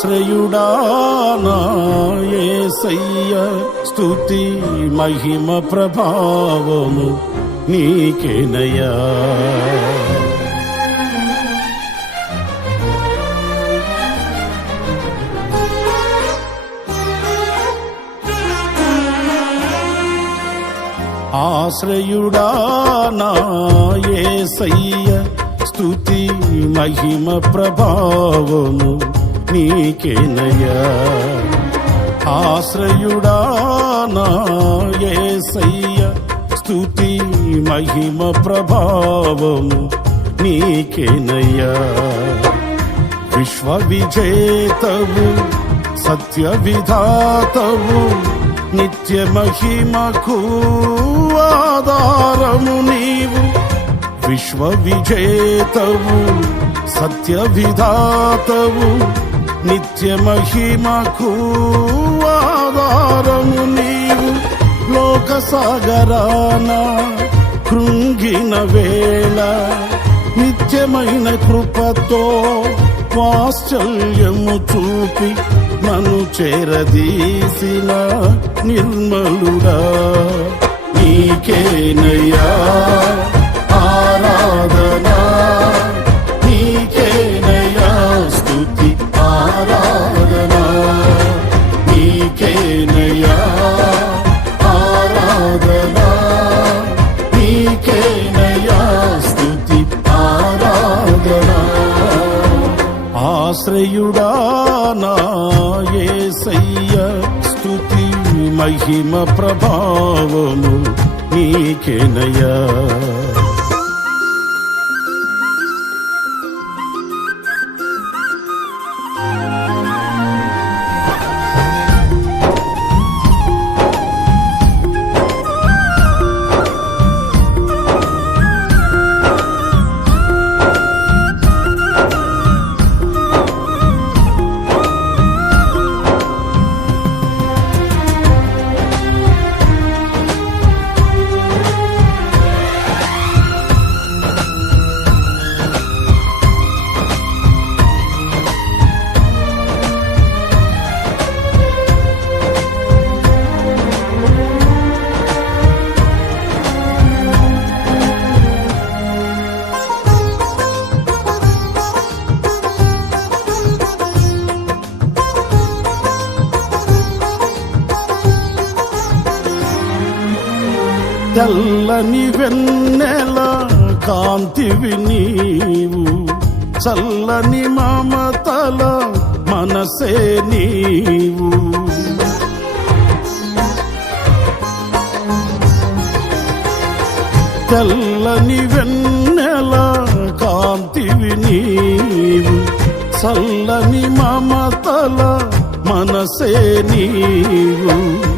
ఆశ్రయుడా నా యేసయ్య స్తుతి మహిమ ప్రభావము నీకేనయా ఆశ్రయుడా నా యేసయ్య స్తుతి మహిమ ప్రభావము నీకేనయ్యా. ఆశ్రయుడా నా స్తుతి మహిమ ప్రభావము నీకేనయ్యా. విశ్వ విజేతవు సత్య విధాతవు నిత్య మహిమకు ఆధారము నీవు. విశ్వ విజేతవు సత్య విధాతవు నిత్య మహిమకు ఆధారము నీవు లోక సాగరాన కృంగిన వేళ నిత్యమైన కృపతో వాత్సల్యము చూపి నన్ను చేరదీసిన నిర్మలుడా నీకేనయ్యా. ఆశ్రయుడా నా యేసయ్య మహిమ ప్రభావము నీకేనయ్యా. తెల్లని వెన్నెల కాంతివి నీవు. చల్లని మమతల మనసే నీవు. తెల్లని వెన్నెల కాంతివి నీవు. చల్లని మమతల మనసే నీవు.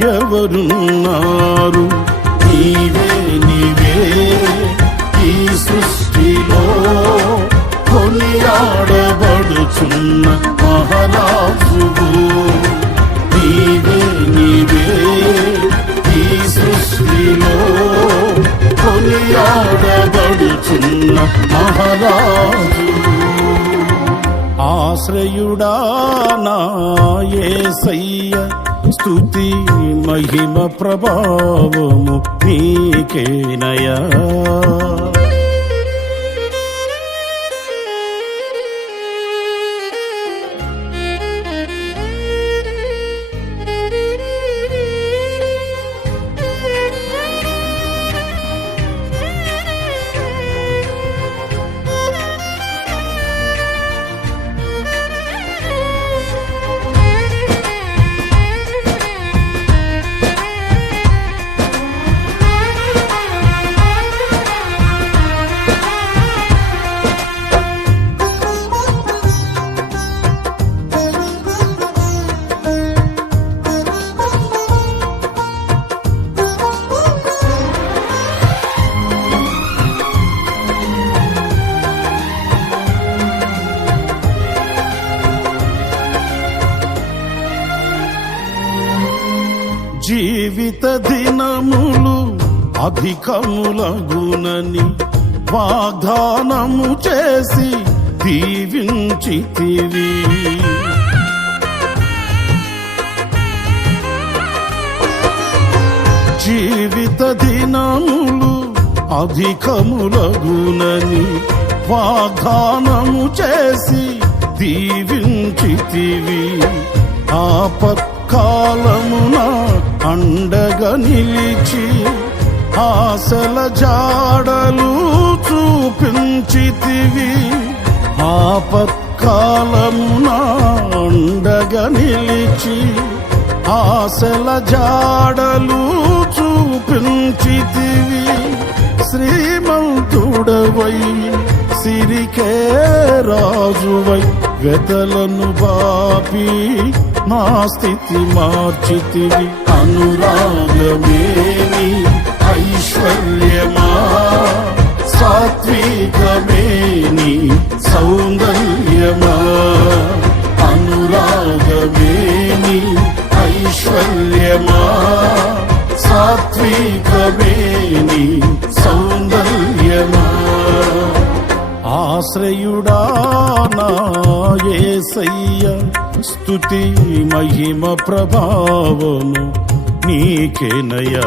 ఎవరున్నారు? నీవే నీవే ఈ సృష్టిలో కొనియాడబడుచున్న మహారాజువు. నీవే నీవే ఈ సృష్టిలో కొనియాడబడుచున్న మహారాజు ఆశ్రయుడా నా యేసయ్య స్థుతి మహిమ ప్రభావము నీకేనయా జీవిత దినములు అధికములగునని వాగ్దానము చేసి దీవించితివి. జీవిత దినములు అధికములగునని వాగ్దానము చేసి దీవించితివి. ఆపత్కాలమున అండగా నిలిచి ఆశల జాడలు చూపించితివి. ఆపత్కాలమున అండగా నిలిచి ఆశల జాడలు చూపించితివి. శ్రీమంతుడవై సిరికే రాజువై వెతలను బాపి నా స్థితి మార్చితివి. అనురాగమేని ఐశ్వర్యమా? సాత్వికమేని సౌందర్యమా? అనురాగమేని ఐశ్వర్యమా? సాత్వికమేని ఆశ్రయుడా నా యేసయ్య స్తుతి మహిమ ప్రభావము నీకేనయా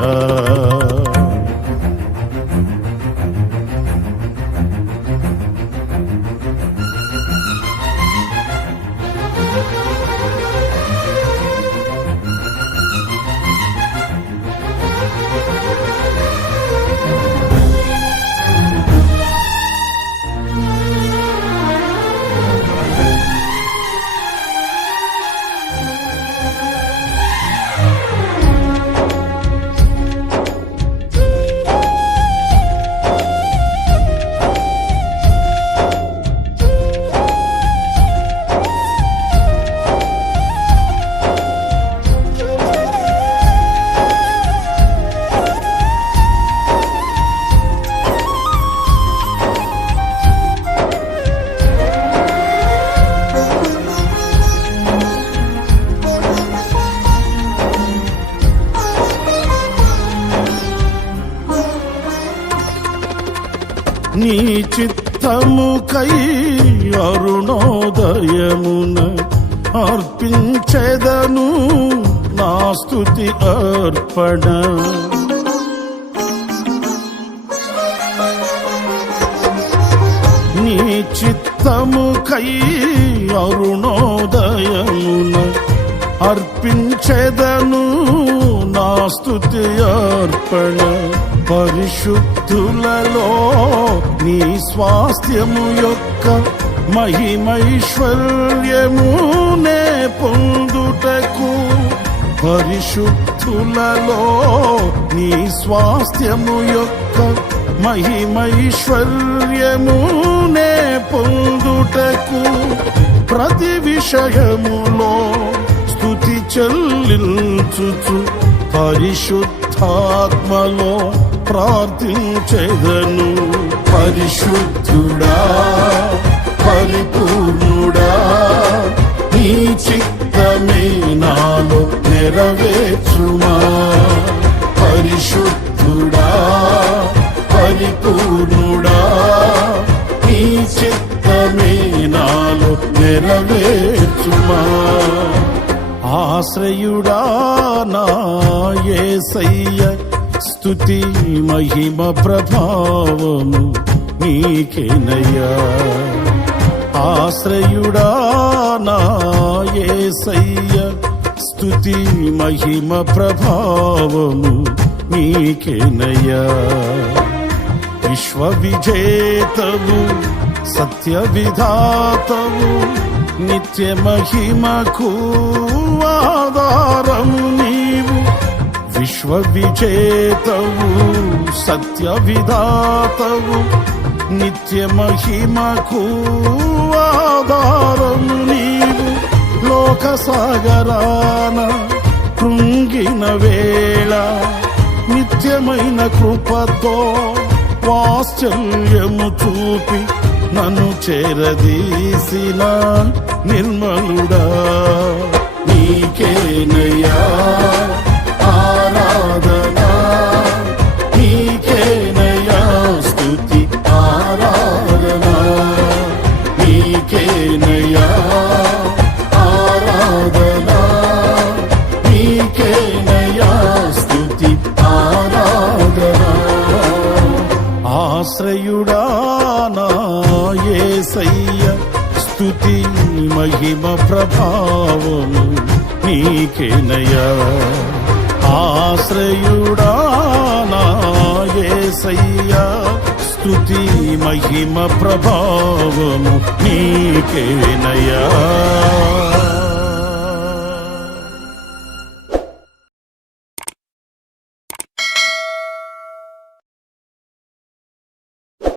చిత్తముకై అరుణోదయమున అర్పించెదను నా స్థుతి అర్పణ. నీ చిత్తముకై అరుణోదయమున అర్పించెదను నా స్థుతి అర్పణ. పరిశుద్ధులలో నీ స్వాస్థ్యము యొక్క మహిమైశ్వర్యము నే పొందుటకు పరిశుద్ధులలో నీ స్వాస్థ్యము యొక్క మహిమైశ్వర్యము నే పొందుటకు ప్రతి విషయములో స్తుతి చెల్లించుచు పరిశుద్ధాత్మలో ప్రార్థించెదను. పరిశుద్ధుడా పరిపూర్ణుడా నీ చిత్తమే నాలో నెరవేర్చుమా. పరిశుద్ధుడా పరిపూర్ణుడా నీ చిత్తమే నాలో నెరవేర్చుమా. ఆశ్రయుడా నా యేసయ్య స్థుతి మహిమ ప్రభావము నీకేనయ్యా. ఆశ్రయుడా నా యేసయ్య మహిమ ప్రభావము నీకేనయ్యా. విశ్వ విజేతవు సత్య విధాతవు నిత్య మహిమకు ఆధారము నీ విశ్వవిజేతవు సత్య విధాతవు నిత్య మహిమకు ఆధారము నీవు. లోక సాగరాన కృంగిన వేళ నిత్యమైన కృపతో వాత్సల్యము చూపి నన్ను చేరదీసిన నిర్మలుడా. నీకేనయ్యా. మహిమ ప్రభావము నీకేనయ్యా ఆశ్రయుడా నా స్తుతి మహిమ ప్రభావము నీకేనయ్యా